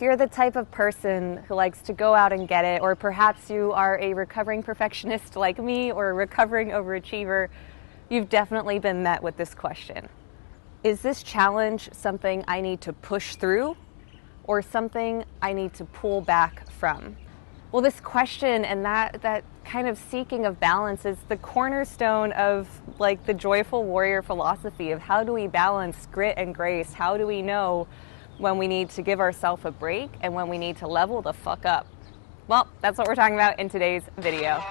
If you're the type of person who likes to go out and get it, or perhaps you are a recovering perfectionist like me or a recovering overachiever, you've definitely been met with this question. Is this challenge something I need to push through or something I need to pull back from? Well, this question and that kind of seeking of balance is the cornerstone of like the joyful warrior philosophy of how do we balance grit and grace? How do we know when we need to give ourselves a break and when we need to level the fuck up? Well, that's what we're talking about in today's video.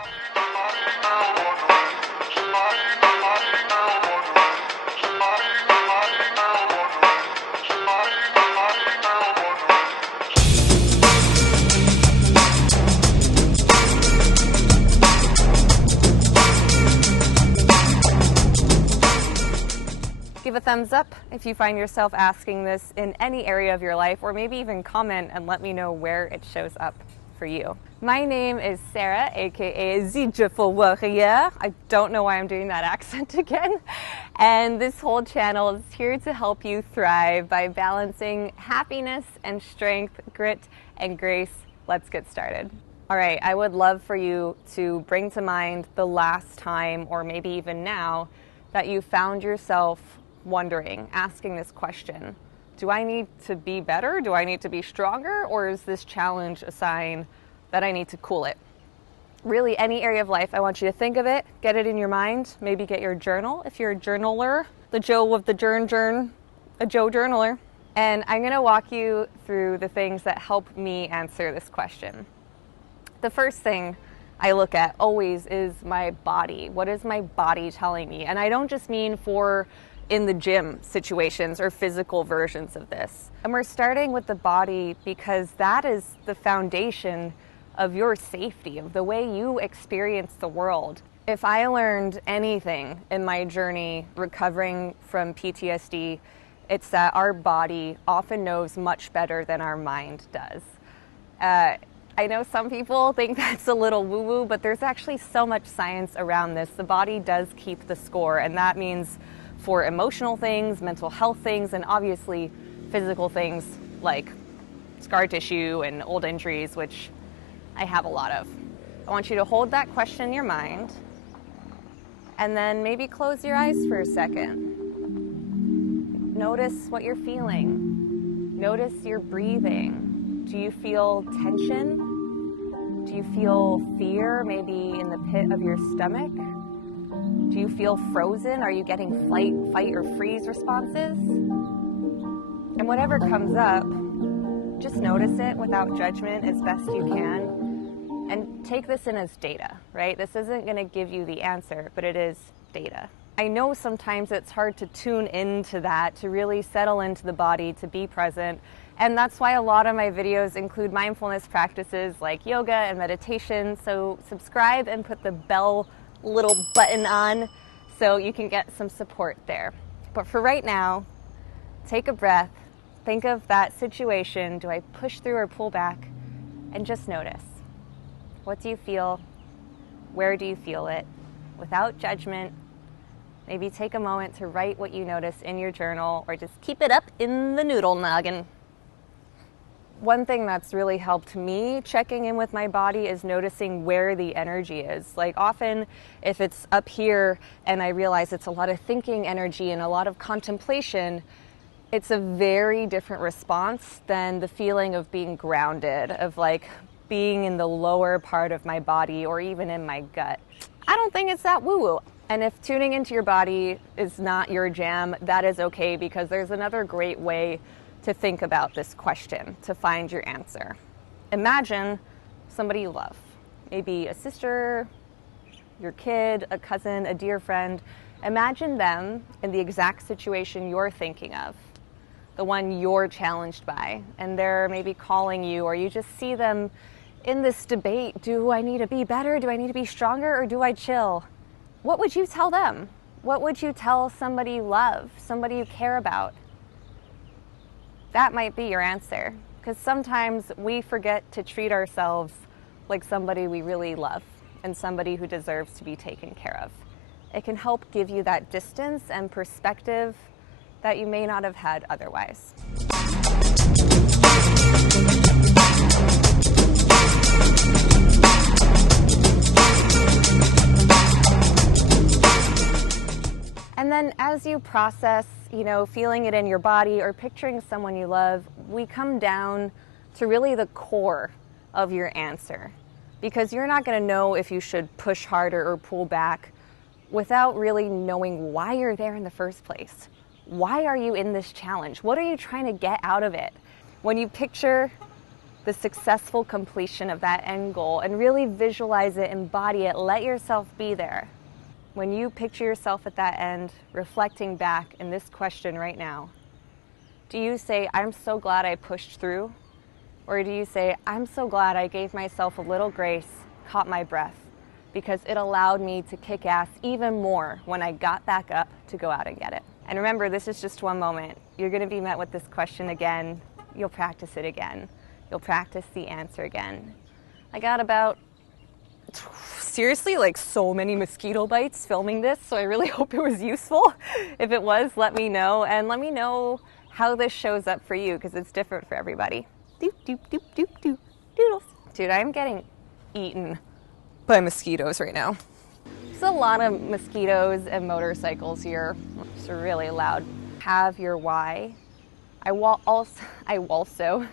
Give a thumbs up if you find yourself asking this in any area of your life, or maybe even comment and let me know where it shows up for you. My name is Sarah, aka the Joyful Warrior. I don't know why I'm doing that accent again. And this whole channel is here to help you thrive by balancing happiness and strength, grit and grace. Let's get started. All right, I would love for you to bring to mind the last time, or maybe even now, that you found yourself wondering, asking this question. Do I need to be better? Do I need to be stronger? Or is this challenge a sign that I need to cool it? Really, any area of life, I want you to think of it, get it in your mind, maybe get your journal if you're a journaler, the Joe of the a Joe journaler. And I'm gonna walk you through the things that help me answer this question. The first thing I look at always is my body. What is my body telling me? And I don't just mean for in the gym situations or physical versions of this. And we're starting with the body because that is the foundation of your safety, of the way you experience the world. If I learned anything in my journey recovering from PTSD, it's that our body often knows much better than our mind does. I know some people think that's a little woo-woo, but there's actually so much science around this. The body does keep the score, and that means for emotional things, mental health things, and obviously physical things like scar tissue and old injuries, which I have a lot of. I want you to hold that question in your mind, and then maybe close your eyes for a second. Notice what you're feeling. Notice your breathing. Do you feel tension? Do you feel fear, maybe in the pit of your stomach? Do you feel frozen? Are you getting flight, fight, or freeze responses? And whatever comes up, just notice it without judgment as best you can. And take this in as data, right? This isn't gonna give you the answer, but it is data. I know sometimes it's hard to tune into that, to really settle into the body, to be present. And that's why a lot of my videos include mindfulness practices like yoga and meditation. So subscribe and put the bell little button on so you can get some support there. But for right now, take a breath, think of that situation. Do I push through or pull back? And just notice. What do you feel? Where do you feel it? Without judgment. Maybe take a moment to write what you notice in your journal, or just keep it up in the noodle noggin. One thing that's really helped me checking in with my body is noticing where the energy is. Like often if it's up here and I realize it's a lot of thinking energy and a lot of contemplation, it's a very different response than the feeling of being grounded, of like being in the lower part of my body or even in my gut. I don't think it's that woo-woo. And if tuning into your body is not your jam, that is okay, because there's another great way to think about this question, to find your answer. Imagine somebody you love, maybe a sister, your kid, a cousin, a dear friend. Imagine them in the exact situation you're thinking of, the one you're challenged by, and they're maybe calling you, or you just see them in this debate. Do I need to be better? Do I need to be stronger? Or do I chill? What would you tell them? What would you tell somebody you love, somebody you care about? That might be your answer, because sometimes we forget to treat ourselves like somebody we really love and somebody who deserves to be taken care of. It can help give you that distance and perspective that you may not have had otherwise. as you process, feeling it in your body or picturing someone you love, we come down to really the core of your answer. Because you're not going to know if you should push harder or pull back without really knowing why you're there in the first place. Why are you in this challenge? What are you trying to get out of it? When you picture the successful completion of that end goal and really visualize it, embody it, let yourself be there. When you picture yourself at that end, reflecting back in this question right now, do you say, I'm so glad I pushed through? Or do you say, I'm so glad I gave myself a little grace, caught my breath, because it allowed me to kick ass even more when I got back up to go out and get it? And remember, this is just one moment. You're going to be met with this question again. You'll practice it again. You'll practice the answer again. I got about, seriously, like so many mosquito bites filming this, so I really hope it was useful. If it was, let me know, and let me know how this shows up for you, because it's different for everybody. Doop, doop, doop, doop, doop, doodles. Dude, I'm getting eaten by mosquitoes right now. There's a lot of mosquitoes and motorcycles here. It's really loud. Have your why. I also